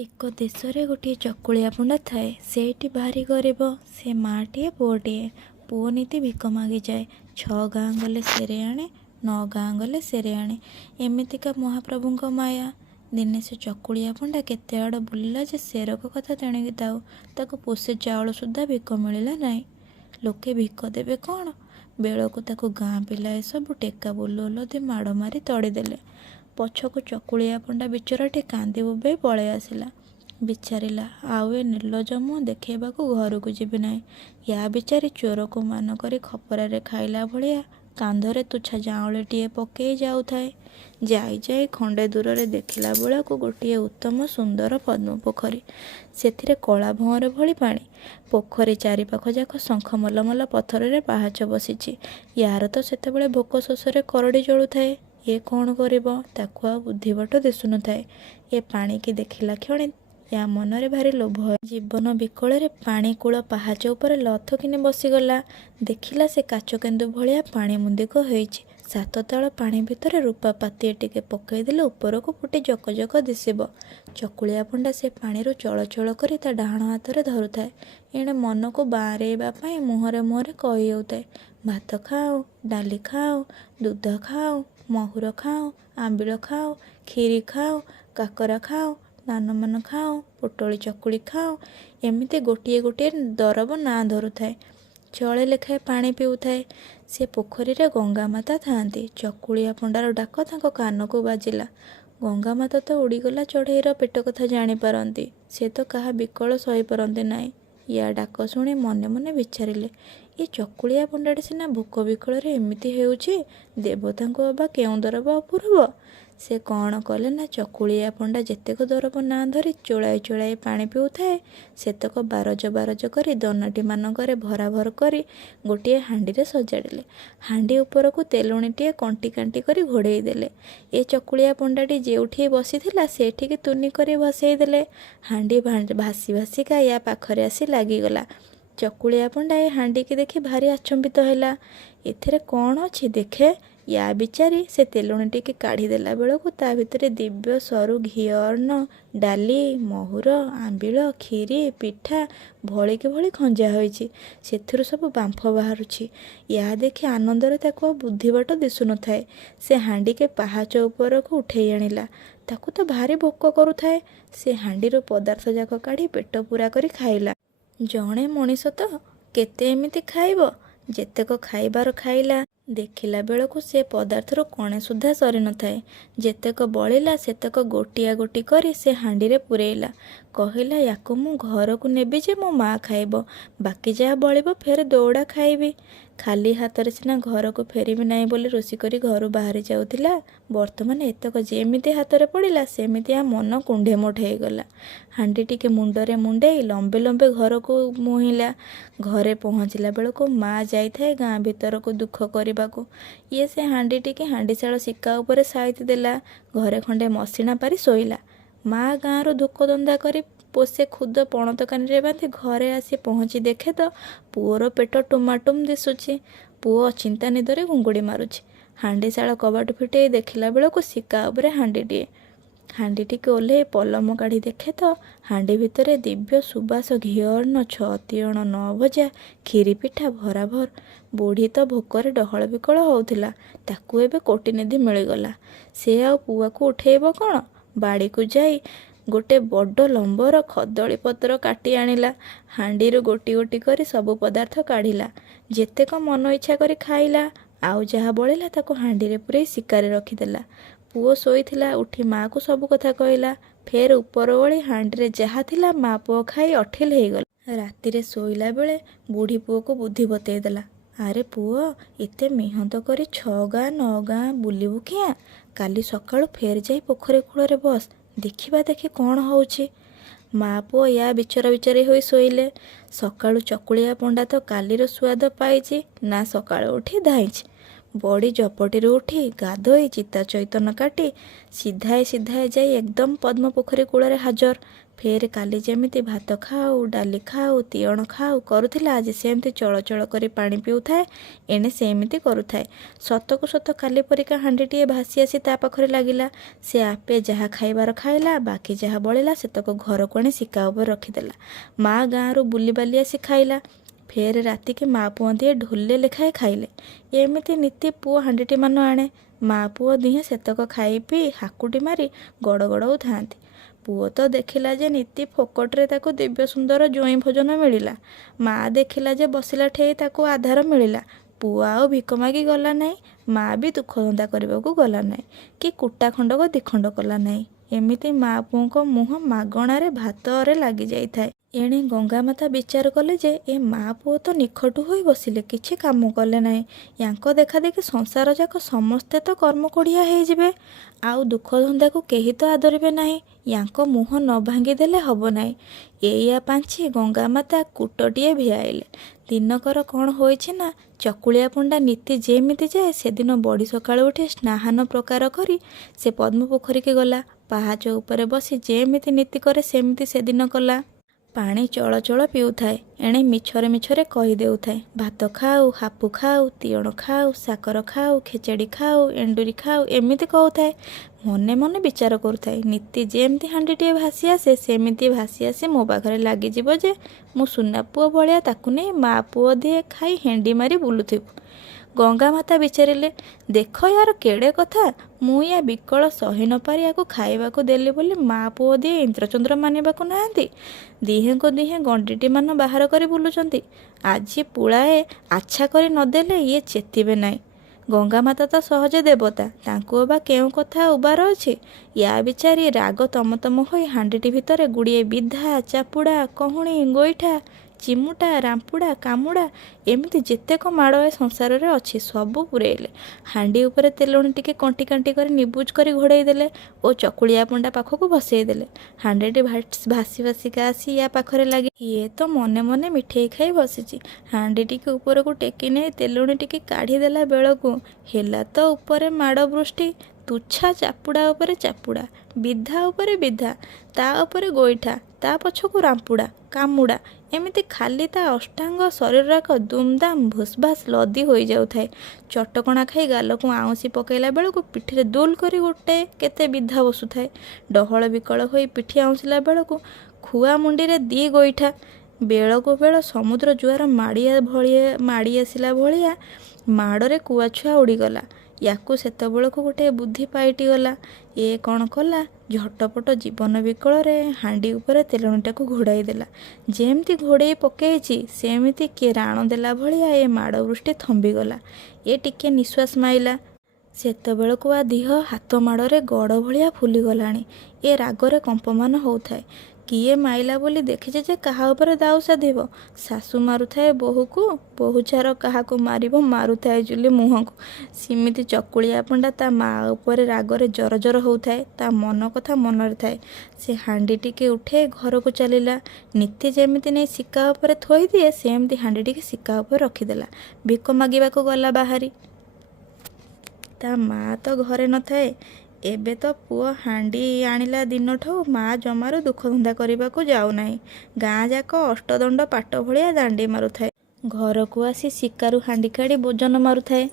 ଏକ ଦେଶରେ ଗୋଟିଏ ଚକୁଳିଆ ପଣ୍ଡା ଥାଏ। ସେଇଠି ଭାରି ଗରିବ। ସେ ମାଆଟିଏ ପୁଅଟିଏ। ପୁଅ ନିତି ଭିକ ମାଗିଯାଏ। 6 ଗାଁ ଗଲେ ସେରେ ଆଣେ, 9 ଗାଁ ଗଲେ ସେରେ ଆଣେ। ଏମିତିକା ମହାପ୍ରଭୁଙ୍କ ମାୟା। ଦିନେ ସେ ଚକୁଳିଆ ପଣ୍ଡା କେତେ ଆଡ଼ ବୁଲିଲା ଯେ ସେରକ କଥା ତେଣିକି ଥାଉ, ତାକୁ ପୋଷେ ଚାଉଳ ସୁଦ୍ଧା ଭିକ ମିଳିଲା ନାହିଁ। ଲୋକେ ଭିକ ଦେବେ କ'ଣ? ବେଳକୁ ତାକୁ ଗାଁ ପିଲାଏ ସବୁ ଟେକା ବୋଲଦି ମାଡ଼ ମାରି ତଡ଼ିଦେଲେ। ପଛକୁ ଚକୁଳିଆ ପଣ୍ଡା ବିଚରାଟି କାନ୍ଦି ବୋବେଇ ପଳେଇ ଆସିଲା। ବିଚାରିଲା, ଆଉ ଏ ନିର୍ଲଜ ମୁହଁ ଦେଖେଇବାକୁ ଘରକୁ ଯିବି ନାହିଁ। ୟା ବିଚାରି ଚୋରକୁ ମାନ କରି ଖପରାରେ ଖାଇଲା ଭଳିଆ କାନ୍ଧରେ ତୁଚ୍ଛା ଜାଉଁଳିଟିଏ ପକେଇ ଯାଉଥାଏ। ଯାଇ ଯାଇ ଖଣ୍ଡେ ଦୂରରେ ଦେଖିଲା ବେଳକୁ ଗୋଟିଏ ଉତ୍ତମ ସୁନ୍ଦର ପଦ୍ମ ପୋଖରୀ। ସେଥିରେ କଳା ଭଅଁର ଭଳି ପାଣି। ପୋଖରୀ ଚାରିପାଖ ଯାକ ଶଙ୍ଖ ମଲମଲ ପଥରରେ ପାହାଚ ବସିଛି। ୟାର ତ ସେତେବେଳେ ଭୋକ ଶୋଷରେ କରଡ଼ି ଜଳୁଥାଏ। ଏ କ'ଣ କରିବ? ତାକୁ ଆଉ ବୁଦ୍ଧିବାଟ ଦିଶୁନଥାଏ। ଏ ପାଣିକି ଦେଖିଲା କ୍ଷଣି ୟା ମନରେ ଭାରି ଲୋଭ। ଜୀବନ ବିକଳରେ ପାଣି କୂଳ ପାହାଚ ଉପରେ ଲଥ କିନି ବସିଗଲା। ଦେଖିଲା ସେ କାଚକେନ୍ଦୁ ଭଳିଆ ପାଣି ମୁନ୍ଦିକ ହୋଇଛି। 7 ତାଳ ପାଣି ଭିତରେ ରୂପା ପାତିଏ ଟିକେ ପକେଇଦେଲେ ଉପରକୁ ଫୁଟି ଜକ ଜକ ଦିଶିବ। ଚକୁଳିଆ ପଣ୍ଡା ସେ ପାଣିରୁ ଚଳଚଳ କରି ତା ଡାହାଣ ହାତରେ ଧରୁଥାଏ। ଏଣେ ମନକୁ ବାଆଁରେଇବା ପାଇଁ ମୁହଁରେ ମୁହଁରେ କହି ହେଉଥାଏ, ଭାତ ଖାଉ, ଡାଲି ଖାଉ, ଦୁଧ ଖାଉ, ମହୁର ଖାଉ, ଆମ୍ବିଳ ଖାଉ, କ୍ଷୀରି ଖାଉ, କାକରା ଖାଉ, ନାନମାନ ଖାଉ, ପୋଟଳି ଚକୁଳି ଖାଉ। ଏମିତି ଗୋଟିଏ ଗୋଟିଏ ଦରବ ନାଁ ଧରୁଥାଏ। ଚଳେ ଲେଖାଏ ପାଣି ପିଉଥାଏ। ସେ ପୋଖରୀରେ ଗଙ୍ଗାମାତା ଥାଆନ୍ତି। ଚକୁଳିଆ ପଣ୍ଡାର ଡାକ ତାଙ୍କ କାନକୁ ବାଜିଲା। ଗଙ୍ଗାମାତା ତ ଉଡ଼ିଗଲା ଚଢ଼େଇର ପେଟ କଥା ଜାଣିପାରନ୍ତି। ସେ ତ କାହା ବିକଳ ସହିପାରନ୍ତି ନାହିଁ। ୟା ଡାକ ଶୁଣି ମନେ ମନେ ବିଚାରିଲେ, ଏ ଚକୁଳିଆ ପଣ୍ଡାଟି ସିନା ଭୋକ ବିକଳରେ ଏମିତି ହେଉଛି, ଦେବତାଙ୍କୁ ଅବା କେଉଁ ଦରବ ଅପୂରବ। ସେ କ'ଣ କଲେ ନା, ଚକୁଳିଆ ପଣ୍ଡା ଯେତେକ ଦରବ ନାଁ ଧରି ଚୋଳାଇ ଚୋଳାଇ ପାଣି ପିଉଥାଏ, ସେତକ ବାରଜ ବାରଜ କରି ଦନାଟିମାନଙ୍କରେ ଭରାଭର କରି ଗୋଟିଏ ହାଣ୍ଡିରେ ସଜାଡ଼ିଲେ। ହାଣ୍ଡି ଉପରକୁ ତେଲୁଣିଟିଏ କଣ୍ଟି କାଣ୍ଟି କରି ଘୋଡ଼େଇ ଦେଲେ। ଏ ଚକୁଳିଆ ପଣ୍ଡାଟି ଯେଉଁଠି ବସିଥିଲା ସେଠିକି ତୁନି କରି ଭସେଇ ଦେଲେ। ହାଣ୍ଡି ଭାସି ଭାସିକା ୟା ପାଖରେ ଆସି ଲାଗିଗଲା। ଚକୁଳିଆ ପଣ୍ଡା ଏ ହାଣ୍ଡିକି ଦେଖି ଭାରି ଆଚମ୍ବିତ ହେଲା। ଏଥିରେ କ'ଣ ଅଛି ଦେଖେ। ୟା ବିଚାରି ସେ ତେଲୁଣିଟିକି କାଢ଼ିଦେଲା ବେଳକୁ ତା ଭିତରେ ଦିବ୍ୟ ସରୁ ଘିଅ ଅନ୍ନ, ଡାଲି, ମହୁର, ଆମ୍ବିଳ, କ୍ଷୀରି, ପିଠା ଭଳିକି ଭଳି ଖଞ୍ଜା ହୋଇଛି। ସେଥିରୁ ସବୁ ବାମ୍ଫ ବାହାରୁଛି। ୟା ଦେଖି ଆନନ୍ଦରେ ତାକୁ ଆଉ ବୁଦ୍ଧିବାଟ ଦିଶୁନଥାଏ। ସେ ହାଣ୍ଡିକେ ପାହାଚ ଉପରକୁ ଉଠେଇ ଆଣିଲା। ତାକୁ ତ ଭାରି ଭୋକ କରୁଥାଏ। ସେ ହାଣ୍ଡିରୁ ପଦାର୍ଥ ଯାକ କାଢ଼ି ପେଟ ପୂରା କରି ଖାଇଲା। ଜଣେ ମଣିଷ ତ କେତେ ଏମିତି ଖାଇବ? ଯେତେକ ଖାଇବାର ଖାଇଲା। ଦେଖିଲା ବେଳକୁ ସେ ପଦାର୍ଥରୁ କଣେ ସୁଦ୍ଧା ସରିନଥାଏ। ଯେତେକ ବଳିଲା ସେତକ ଗୋଟିଆ ଗୋଟି କରି ସେ ହାଣ୍ଡିରେ ପୂରେଇଲା। କହିଲା, ୟାକୁ ମୁଁ ଘରକୁ ନେବି ଯେ ମୋ ମା ଖାଇବ। ବାକି ଯାହା ବଳିବ ଫେର ଦୌଡ଼ା ଖାଇବି। ଖାଲି ହାତରେ ସିନା ଘରକୁ ଫେରିବି ନାହିଁ ବୋଲି ରୁଷି କରି ଘରୁ ବାହାରି ଯାଉଥିଲା। ବର୍ତ୍ତମାନ ଏତକ ଯେମିତି ହାତରେ ପଡ଼ିଲା ସେମିତି ଆ ମନ କୁଣ୍ଢେ ମୋଟ ହେଇଗଲା। ହାଣ୍ଡି ଟିକେ ମୁଣ୍ଡରେ ମୁଣ୍ଡେଇ ଲମ୍ବେ ଲମ୍ବେ ଘରକୁ ମୁହିଁଲା। ଘରେ ପହଞ୍ଚିଲା ବେଳକୁ ମା ଯାଇଥାଏ ଗାଁ ଭିତରକୁ ଦୁଃଖ କରିବାକୁ। ଇଏ ସେ ହାଣ୍ଡିଟିକି ହାଣ୍ଡିଶାଳ ଶିକା ଉପରେ ସାଇତି ଦେଲା। ଘରେ ଖଣ୍ଡେ ମସିଣା ପାରି ଶୋଇଲା। ମା ଗାଁରୁ ଧୋକଧନ୍ଦା କରି ପୋଷେ ଖୁଦ ପଣ ତକାନିରେ ବାନ୍ଧି ଘରେ ଆସି ପହଞ୍ଚି ଦେଖେ ତ ପୁଅର ପେଟ ଟୁମାଟୁମ୍ ଦିଶୁଛି। ପୁଅ ଅଚିନ୍ତା ନିଦରେ ଘୁଙ୍ଗୁଡ଼ି ମାରୁଛି। ହାଣ୍ଡିଶାଳ କବାଟ ଫିଟେଇ ଦେଖିଲା ବେଳକୁ ଶିକା ଉପରେ ହାଣ୍ଡିଟିଏ। ହାଣ୍ଡିଟିକି ଓହ୍ଲେଇ ପଲମ କାଢ଼ି ଦେଖେ ତ ହାଣ୍ଡି ଭିତରେ ଦିବ୍ୟ ସୁବାସ ଘିଅ ଅନ୍ନ, 6 ତିଅଣ 9 ଭଜା, କ୍ଷୀରି ପିଠା ଭରାଭର। ବୁଢ଼ୀ ତ ଭୋକରେ ଡହଳ ବିକଳ ହେଉଥିଲା। ତାକୁ ଏବେ କୋଟିନିଧି ମିଳିଗଲା। ସେ ଆଉ ପୁଅକୁ ଉଠେଇବ କ'ଣ? ବାଡ଼ିକୁ ଯାଇ ଗୋଟେ ବଡ଼ ଲମ୍ବର କଦଳୀ ପତ୍ର କାଟି ଆଣିଲା। ହାଣ୍ଡିରୁ ଗୋଟି ଗୋଟି କରି ସବୁ ପଦାର୍ଥ କାଢ଼ିଲା। ଯେତେକ ମନ ଇଚ୍ଛା କରି ଖାଇଲା। ଆଉ ଯାହା ବଳିଲା ତାକୁ ହାଣ୍ଡିରେ ପୂରେଇ ଶିକାରେ ରଖିଦେଲା। ପୁଅ ଶୋଇଥିଲା। ଉଠି ମା'କୁ ସବୁ କଥା କହିଲା। ଫେର ଉପର ଓଳି ହାଣ୍ଡିରେ ଯାହା ଥିଲା ମା ପୁଅ ଖାଇ ଅଠିଲ ହେଇଗଲା। ରାତିରେ ଶୋଇଲା ବେଳେ ବୁଢ଼ୀ ପୁଅକୁ ବୁଦ୍ଧି ବତେଇ ଦେଲା। ଆରେ ପୁଅ, ଏତେ ମିହନ୍ତ କରି 6 ଗାଁ 9 ଗାଁ ବୁଲିବୁ କିଆଁ? କାଲି ସକାଳୁ ଫେର ଯାଇ ପୋଖରୀ କୂଳରେ ବସ। ଦେଖିବା ଦେଖି କ'ଣ ହଉଛି। ମା ପୁଅ ୟା ବିଚରା ବିଚାରି ହୋଇ ଶୋଇଲେ। ସକାଳୁ ଚକୁଳିଆ ପଣ୍ଡା ତ କାଲିର ସୁଆଦ ପାଇଛି ନା ସକାଳୁ ଉଠି ଧାଇଁଛି। ବଡ଼ି ଜପଟିରୁ ଉଠି ଗାଧୋଇ ଚିତା ଚୈତନ କାଟି ସିଧାଏ ଯାଇ ଏକଦମ ପଦ୍ମ ପୋଖରୀ କୂଳରେ ହାଜର। ଫେର କାଲି ଯେମିତି ଭାତ ଖାଉ, ଡାଲି ଖାଉ, ତିଅଣ ଖାଉ କରୁଥିଲା, ଆଜି ସେମିତି ଚଳ କରି ପାଣି ପିଉଥାଏ। ଏଣେ ସେମିତି କରୁଥାଏ। ସତକୁ ସତ କାଲି ପରିକା ହାଣ୍ଡିଟିଏ ଭାସି ଆସି ତା ପାଖରେ ଲାଗିଲା। ସେ ଆପେ ଯାହା ଖାଇବାର ଖାଇଲା, ବାକି ଯାହା ବଳିଲା ସେତକ ଘରକୁ ଆଣି ଶିକା ଉପରେ ରଖିଦେଲା। ମା ଗାଁରୁ ବୁଲିବାଲି ଆସି ଖାଇଲା। ଫେର ରାତିକି ମା ପୁଅ ଦିଏ ଢୋଲେ ଲେଖାଏ ଖାଇଲେ। ଏମିତି ନୀତି ପୁଅ ହାଣ୍ଡିଟି ମାନ ଆଣେ। ମା ପୁଅ ଦିହେଁ ସେତକ ଖାଇ ପିଇ ହାକୁଟି ମାରି ଗଡ଼ଉଥାନ୍ତି। ପୁଅ ତ ଦେଖିଲା ଯେ ନୀତି ଫୋକଟରେ ତାକୁ ଦିବ୍ୟ ସୁନ୍ଦର ଜୁଇଁ ଭୋଜନ ମିଳିଲା। ମା ଦେଖିଲା ଯେ ବସିଲା ଠେଇ ତାକୁ ଆଧାର ମିଳିଲା। ପୁଅ ଆଉ ଭିକ ମାଗି ଗଲା ନାହିଁ। ମା ବି ଦୁଃଖ ଧନ୍ଦା କରିବାକୁ ଗଲା ନାହିଁ, କି କୁଟା ଖଣ୍ଡକ ଦିଖଣ୍ଡ କଲା ନାହିଁ। ଏମିତି ମା ପୁଅଙ୍କ ମୁହଁ ମାଗଣାରେ ଭାତରେ ଲାଗି ଯାଇଥାଏ। ଏଣେ ଗଙ୍ଗାମାତା ବିଚାର କଲେ ଯେ ଏ ମା ପୁଅ ତ ନିଖଟୁ ହୋଇ ବସିଲେ, କିଛି କାମ କଲେ ନାହିଁ। ୟାଙ୍କ ଦେଖା ଦେଖି ସଂସାର ଯାକ ସମସ୍ତେ ତ କର୍ମକୋଢ଼ିଆ ହେଇଯିବେ। ଆଉ ଦୁଃଖ ଧନ୍ଦାକୁ କେହି ତ ଆଦରିବେ ନାହିଁ। ୟାଙ୍କ ମୁହଁ ନ ଭାଙ୍ଗିଦେଲେ ହବ ନାହିଁ। ଏଇଆ ପାଞ୍ଚି ଗଙ୍ଗାମାତା କୁଟଟିଏ ଭିଆଇଲେ। ଦିନକର କ'ଣ ହୋଇଛି ନା, ଚକୁଳିଆ ପଣ୍ଡା ନୀତି ଯେମିତି ଯାଏ ସେଦିନ ବଡ଼ି ସକାଳୁ ଉଠି ସ୍ନାହାନ ପ୍ରକାର କରି ସେ ପଦ୍ମ ପୋଖରୀକି ଗଲା। ପାହାଚ ଉପରେ ବସି ଯେମିତି ନୀତି କରେ ସେମିତି ସେଦିନ କଲା। ପାଣି ଚଳ ପିଉଥାଏ। ଏଣେ ମିଛରେ କହି ଦେଉଥାଏ, ଭାତ ଖାଉ, ହାପୁ ଖାଉ, ତିଅଣ ଖାଉ, ସାକର ଖାଉ, ଖେଚେଡ଼ି ଖାଉ, ଏଣ୍ଡୁରି ଖାଉ, ଏମିତି କହୁଥାଏ। ମନେ ମନେ ବିଚାର କରୁଥାଏ, ନୀତି ଯେମିତି ହାଣ୍ଡିଟିଏ ଭାସି ଆସେ ସେମିତି ଭାସି ଆସି ମୋ ପାଖରେ ଲାଗିଯିବ ଯେ ମୁଁ ସୁନା ପୁଅ ଭଳିଆ ତାକୁ ନେଇ ମା ପୁଅ ଦିଏ ଖାଇ ହେଣ୍ଡି ମାରି ବୁଲୁଥିବୁ। ଗଙ୍ଗାମାତା ବିଚାରିଲେ, ଦେଖ ୟାର କେଡ଼େ କଥା। ମୁଁ ୟା ବିକଳ ସହି ନ ପାରି ୟାକୁ ଖାଇବାକୁ ଦେଲି ବୋଲି ମା ପୁଅ ଦିଏ ଇନ୍ଦ୍ରଚନ୍ଦ୍ର ମାନିବାକୁ ନାହାନ୍ତି। ଦିହେଁଙ୍କୁ ଦିହେଁ ଗଣ୍ଡିଟି ମାନ ବାହାର କରି ବୁଲୁଛନ୍ତି। ଆଜି ପୁଳାଏ ଆଚ୍ଛା କରି ନଦେଲେ ଇଏ ଚେତିବେ ନାହିଁ। ଗଙ୍ଗାମାତା ତ ସହଜେ ଦେବତା, ତାଙ୍କୁ ଅବା କେଉଁ କଥା ଉବାର ଅଛି। ୟା ବିଚାରି ରାଗ ତମ ହୋଇ ହାଣ୍ଡିଟି ଭିତରେ ଗୁଡ଼ିଏ ବିଧା, ଚାପୁଡ଼ା, କହୁଣି, ଗୋଇଠା, ଚିମୁଟା, ରାମ୍ପୁଡ଼ା, କାମୁଡ଼ା ଏମିତି ଯେତେକ ମାଡ଼ ଏ ସଂସାରରେ ଅଛି ସବୁ ପୂରେଇଲେ। ହାଣ୍ଡି ଉପରେ ତେଲୁଣି ଟିକେ କଣ୍ଟି କାଣ୍ଟି କରି ନିବୁଜ କରି ଘୋଡ଼େଇ ଦେଲେ ଓ ଚକୁଳିଆ ପଣ୍ଡା ପାଖକୁ ବସେଇ ଦେଲେ। ହାଣ୍ଡିଟି ଭାସିକା ଆସି ୟା ପାଖରେ ଲାଗି। ଇଏ ତ ମନେ ମନେ ମିଠେଇ ଖାଇ ବସିଛି। ହାଣ୍ଡି ଟିକେ ଉପରକୁ ଟେକି ନେଇ ତେଲୁଣି ଟିକେ କାଢ଼ିଦେଲା ବେଳକୁ ହେଲା ତ ଉପରେ ମାଡ଼ ବୃଷ୍ଟି। ତୁଚ୍ଛା ଚାପୁଡ଼ା ଉପରେ ଚାପୁଡ଼ା, ବିଧା ଉପରେ ବିଧା, ତା ଉପରେ ଗୋଇଠା, ତା ପଛକୁ ରାମ୍ପୁଡ଼ା, କାମୁଡ଼ା, ଏମିତି ଖାଲି ତା ଅଷ୍ଟାଙ୍ଗ ଶରୀରଯାକ ଦୁମଦାମ ଭୁସଭାସ ଲଦି ହୋଇଯାଉଥାଏ। ଚଟକଣା ଖାଇ ଗାଲକୁ ଆଉଁସି ପକାଇଲା ବେଳକୁ ପିଠିରେ ଦୁଲ କରି ଗୋଟେ କେତେ ବିଧା ବସୁଥାଏ। ଡହଳ ବିକଳ ହୋଇ ପିଠି ଆଉଁସିଲା ବେଳକୁ ଖୁଆ ମୁଣ୍ଡିରେ ଦି ଗୋଇଠା। ବେଳକୁ ବେଳ ସମୁଦ୍ର ଜୁଆର ମାଡ଼ି ଆସିଲା ଭଳିଆ ମାଡ଼ରେ କୁଆଛୁଆ ଉଡ଼ିଗଲା। ୟାକୁ ସେତେବେଳକୁ ଗୋଟେ ବୁଦ୍ଧି ପାଇଟିଗଲା। ଏ କ'ଣ କଲା, ଝଟପଟ ଜୀବନ ବିକଳରେ ହାଣ୍ଡି ଉପରେ ତେଲୁଣିଟାକୁ ଘୋଡ଼ାଇ ଦେଲା। ଯେମିତି ଘୋଡ଼େଇ ପକେଇଛି ସେମିତି କିଏ ରାଣ ଦେଲା ଭଳିଆ ଏ ମାଡ଼ ବୃଷ୍ଟି ଥମ୍ବିଗଲା। ଏ ଟିକେ ନିଶ୍ୱାସ ମାଇଲା। ସେତେବେଳକୁ ଦିହ ହାତ ମାଡ଼ରେ ଗଡ଼ ଭଳିଆ ଫୁଲିଗଲାଣି। ଏ ରାଗରେ କମ୍ପମାନ ହେଉଥାଏ। କିଏ ମାଇଲା ବୋଲି ଦେଖିଛି ଯେ କାହା ଉପରେ ଦାଉ ସାଧିବ। ଶାଶୁ ମାରୁଥାଏ ବୋହୂକୁ, ବୋହୂଚାର କାହାକୁ ମାରିବ ମାରୁଥାଏ ଜୁଲି ମୁହଁକୁ। ସେମିତି ଚକୁଳିଆ ପଣ୍ଡା ତା ମା ଉପରେ ରାଗରେ ଜର ହେଉଥାଏ। ତା ମନ କଥା ମନରେ ଥାଏ। ସେ ହାଣ୍ଡି ଟିକେ ଉଠେଇ ଘରକୁ ଚାଲିଲା। ନୀତି ଯେମିତି ନେଇ ଶିକା ଉପରେ ଥୋଇଦିଏ ସେମିତି ହାଣ୍ଡି ଟିକେ ଶିକା ଉପରେ ରଖିଦେଲା। ଭିକ ମାଗିବାକୁ ଗଲା ବାହାରି। ତା ମା ତ ଘରେ ନଥାଏ। ଏବେ ତ ପୁଅ ହାଣ୍ଡି ଆଣିଲା ଦିନଠୁ ମା ଜମାରୁ ଦୁଃଖ ଧନ୍ଦା କରିବାକୁ ଯାଉନାହିଁ। ଗାଁ ଯାକ ଅଷ୍ଟଦଣ୍ଡ ପାଟ ଭଳିଆ ଦାଣ୍ଡି ମାରୁଥାଏ। ଘରକୁ ଆସି ଶିକାରୁ ହାଣ୍ଡି କାଢ଼ି ଭୋଜନ ମାରୁଥାଏ।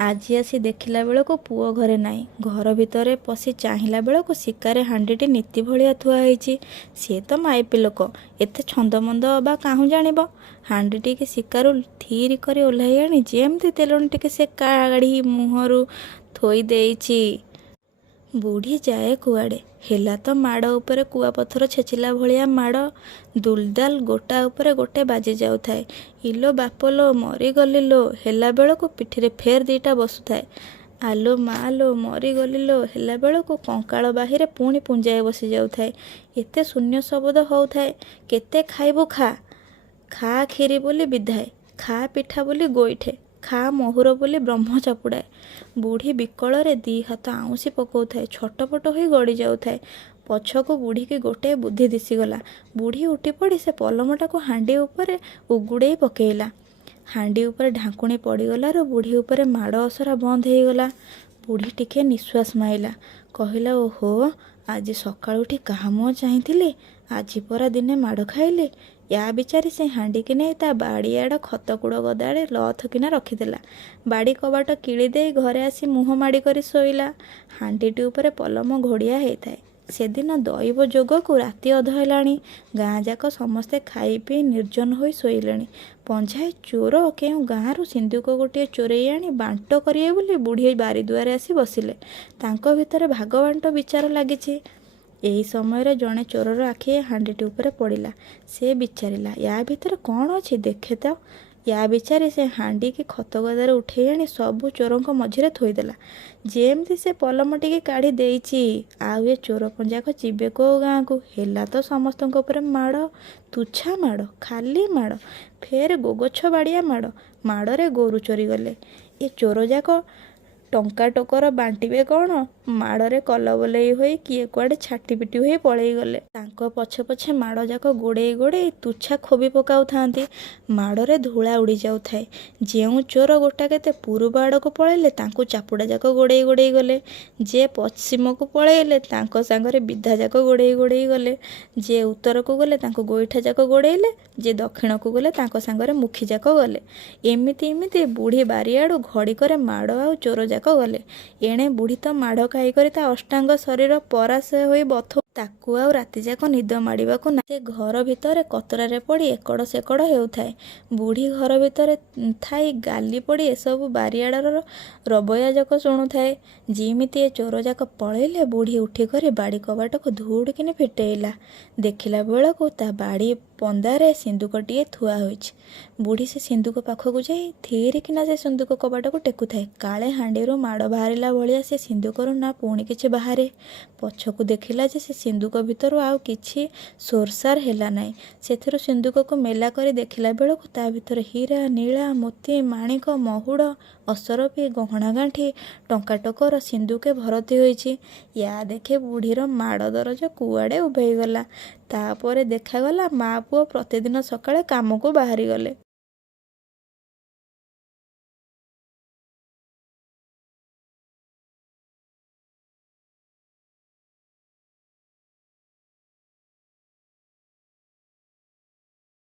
ଆଜି ଆସି ଦେଖିଲା ବେଳକୁ ପୁଅ ଘରେ ନାହିଁ। ଘର ଭିତରେ ପଶି ଚାହିଁଲା ବେଳକୁ ଶିକାରେ ହାଣ୍ଡିଟି ନୀତି ଭଳିଆ ଥୁଆ ହେଇଛି। ସିଏ ତ ମାଇପି ଲୋକ, ଏତେ ଛନ୍ଦମନ୍ଦ ଅବା କାହୁଁ ଜାଣିବ। ହାଣ୍ଡି ଟିକେ ଶିକାରୁ ଥିରି କରି ଓହ୍ଲାଇ ଆଣି ଯେମିତି ତେଲୁଣି ଟିକେ ସେ କାଢ଼ି ମୁହଁରୁ ଥୋଇ ଦେଇଛି। ବୁଢ଼ୀ ଯାଏ କୁଆଡ଼େ। ହେଲା ତ ମାଡ଼ ଉପରେ କୁଆପଥର ଛେଚିଲା ଭଳିଆ ମାଡ଼। ଦୁଲଦାଲ ଗୋଟା ଉପରେ ଗୋଟେ ବାଜି ଯାଉଥାଏ। ଇଲୋ ବାପଲୋ ମରିଗଲି ଲୋ ହେଲା ବେଳକୁ ପିଠିରେ ଫେର ଦିଟା ବସୁଥାଏ। ଆଲୋ ମାଲୋ ମରିଗଲି ଲୋ ହେଲା ବେଳକୁ କଙ୍କାଳ ବାହିରେ ପୁଣି ପୁଞ୍ଜାଏ ବସି ଯାଉଥାଏ। ଏତେ ଶୂନ୍ୟ ଶବଦ ହେଉଥାଏ। କେତେ ଖାଇବୁ ଖା। ଖା କ୍ଷୀରି ବୋଲି ବିଧାଏ, ଖା ପିଠା ବୋଲି ଗୋଇଠେ, ଖା ମହୁର ବୋଲି ବ୍ରହ୍ମ ଚାପୁଡ଼ାଏ। ବୁଢ଼ୀ ବିକଳରେ ଦି ହାତ ଆଉଁସି ପକାଉଥାଏ। ଛଟପଟ ହୋଇ ଗଡ଼ି ଯାଉଥାଏ। ପଛକୁ ବୁଢ଼ୀକି ଗୋଟାଏ ବୁଦ୍ଧି ଦିଶିଗଲା। ବୁଢ଼ୀ ଉଠି ପଡ଼ି ସେ ପଲମଟାକୁ ହାଣ୍ଡି ଉପରେ ଉଗୁଡ଼େଇ ପକେଇଲା। ହାଣ୍ଡି ଉପରେ ଢାଙ୍କୁଣୀ ପଡ଼ିଗଲାରୁ ବୁଢ଼ୀ ଉପରେ ମାଡ଼ ଅସରା ବନ୍ଦ ହେଇଗଲା। ବୁଢ଼ୀ ଟିକେ ନିଶ୍ୱାସ ମାଇଲା। କହିଲା, ଓହୋ, ଆଜି ସକାଳୁ ଉଠି କାହା ମୁହଁ ଚାହିଁଥିଲି? ଆଜି ପରା ଦିନେ ମାଡ଼ ଖାଇଲି। ୟା ବିଚାରି ସେ ହାଣ୍ଡିକି ନେଇ ତା ବାଡ଼ିଆଡ଼ ଖତକୁଡ଼ ଗଦାରେ ଲଥ କିନା ରଖିଦେଲା। ବାଡ଼ି କବାଟ କିଳି ଦେଇ ଘରେ ଆସି ମୁହଁ ମାଡ଼ି କରି ଶୋଇଲା। ହାଣ୍ଡିଟି ଉପରେ ପଲମ ଘୋଡ଼ିଆ ହେଇଥାଏ। ସେଦିନ ଦଇବ ଯୋଗକୁ ରାତି ଅଧ ହେଲାଣି। ଗାଁ ଯାକ ସମସ୍ତେ ଖାଇ ପିଇ ନିର୍ଜନ ହୋଇ ଶୋଇଲେଣି। ପଞ୍ଝାଏ ଚୋର କେଉଁ ଗାଁରୁ ସିନ୍ଦୁକ ଗୋଟିଏ ଚୋରେଇ ଆଣି ବାଣ୍ଟ କରିବେ ବୋଲି ବୁଢ଼ୀ ବାରି ଦୁଆରେ ଆସି ବସିଲେ। ତାଙ୍କ ଭିତରେ ଭାଗ ବାଣ୍ଟ ବିଚାର ଲାଗିଛି। ଏହି ସମୟରେ ଜଣେ ଚୋରର ଆଖି ହାଣ୍ଡିଟି ଉପରେ ପଡ଼ିଲା। ସେ ବିଚାରିଲା, ୟା ଭିତରେ କ'ଣ ଅଛି ଦେଖେ ତ। ୟା ବିଚାରି ସେ ହାଣ୍ଡିକି ଖତ ଗଦାରେ ଉଠେଇ ଆଣି ସବୁ ଚୋରଙ୍କ ମଝିରେ ଥୋଇଦେଲା। ଯେମିତି ସେ ପଲମ ଟିକେ କାଢ଼ି ଦେଇଛି, ଆଉ ଏ ଚୋର ପଞ୍ଝାକ ଯିବେ କୋଉ ଗାଁକୁ। ହେଲା ତ ସମସ୍ତଙ୍କ ଉପରେ ମାଡ଼, ତୁଚ୍ଛା ମାଡ଼, ଖାଲି ମାଡ଼, ଫେର ଗୋଗଛ ବାଡ଼ିଆ ମାଡ଼। ମାଡ଼ରେ ଗୋରୁ ଚୋରିଗଲେ। ଏ ଚୋର ଯାକ ଟଙ୍କା ଟୋକର ବାଣ୍ଟିବେ କ'ଣ? ମାଡ଼ରେ କଲବଲେଇ ହୋଇ କିଏ କୁଆଡ଼େ ଛାଟିପିଟି ହୋଇ ପଳେଇ ଗଲେ। ତାଙ୍କ ପଛେ ପଛେ ମାଡ଼ ଯାକ ଗୋଡ଼େଇ ଗୋଡ଼େଇ ତୁଚ୍ଛା ଖୋବି ପକାଉଥାନ୍ତି। ମାଡ଼ରେ ଧୂଳା ଉଡ଼ି ଯାଉଥାଏ। ଯେଉଁ ଚୋର ଗୋଟା କେତେ ପୂର୍ବ ଆଡ଼କୁ ପଳେଇଲେ ତାଙ୍କୁ ଚାପୁଡ଼ା ଯାକ ଗୋଡ଼େଇ ଗୋଡ଼େଇ ଗଲେ। ଯେ ପଶ୍ଚିମକୁ ପଳେଇଲେ ତାଙ୍କ ସାଙ୍ଗରେ ବିଧା ଯାକ ଗୋଡ଼େଇ ଗୋଡ଼େଇ ଗଲେ। ଯେ ଉତ୍ତରକୁ ଗଲେ ତାଙ୍କୁ ଗୋଇଠା ଯାକ ଗୋଡ଼େଇଲେ। ଯେ ଦକ୍ଷିଣକୁ ଗଲେ ତାଙ୍କ ସାଙ୍ଗରେ ମୁଖୀ ଯାକ ଗଲେ। ଏମିତି ଏମିତି ବୁଢ଼ୀ ବାରିଆଡ଼ୁ ଘଡ଼ିକରେ ମାଡ଼ ଆଉ ଚୋର ଯାକ ଗଲେ। ଏଣେ ବୁଢ଼ୀ ତ ମାଡ଼ ଖାଇକରି ତା ଅଷ୍ଟାଙ୍ଗ ଶରୀର ପରାସ ହୋଇ ବଥଉ। ତାକୁ ଆଉ ରାତିଯାକ ନିଦ ମାଡ଼ିବାକୁ ନା। ସେ ଘର ଭିତରେ କତରାରେ ପଡ଼ି ଏକଡ଼ ସେକଡ଼ ହେଉଥାଏ। ବୁଢ଼ୀ ଘର ଭିତରେ ଥାଇ ଗାଲି ପଡ଼ି ଏସବୁ ବାରିଆଡ଼ର ରବୟା ଯାକ ଶୁଣୁଥାଏ। ଯେମିତି ଏ ଚୋର ଯାକ ପଳେଇଲେ ବୁଢ଼ୀ ଉଠିକରି ବାଡ଼ି କବାଟକୁ ଧୁଡ଼କିନି ଫିଟେଇଲା। ଦେଖିଲା ବେଳକୁ ତା ବାଡ଼ି ପନ୍ଦାରେ ସିନ୍ଦୁକଟିଏ ଥୁଆ ହୋଇଛି। ବୁଢ଼ୀ ସେ ସିନ୍ଦୁକ ପାଖକୁ ଯାଇ ଥିରିକିନା ସେ ସିନ୍ଦୁକ କବାଟକୁ ଟେକୁଥାଏ। କାଳେ ହାଣ୍ଡିରୁ ମାଡ଼ ବାହାରିଲା ଭଳିଆ ସେ ସିନ୍ଦୁକରୁ ନା ପୁଣି କିଛି ବାହାରେ। ପଛକୁ ଦେଖିଲା ଯେ ସେ ସିନ୍ଦୁକ ଭିତରୁ ଆଉ କିଛି ସୋରସାର ହେଲା ନାହିଁ। ସେଥିରୁ ସିନ୍ଦୁକକୁ ମେଲା କରି ଦେଖିଲା ବେଳକୁ ତା ଭିତରେ ହୀରା, ନୀଳା, ମୋତି, ମାଣିକ, ମହୁଡ଼, ଅସରପି, ଗହଣା ଗାଣ୍ଠି, ଟଙ୍କା ଟୋକର ସିନ୍ଦୁକେ ଭରତି ହୋଇଛି। ୟା ଦେଖି ବୁଢ଼ୀର ମାଡ଼ ଦରଜ କୁଆଡ଼େ ଉଭେଇଗଲା। ତାପରେ ଦେଖାଗଲା ମା ପୁଅ ପ୍ରତିଦିନ ସକାଳେ କାମକୁ ବାହାରିଗଲେ।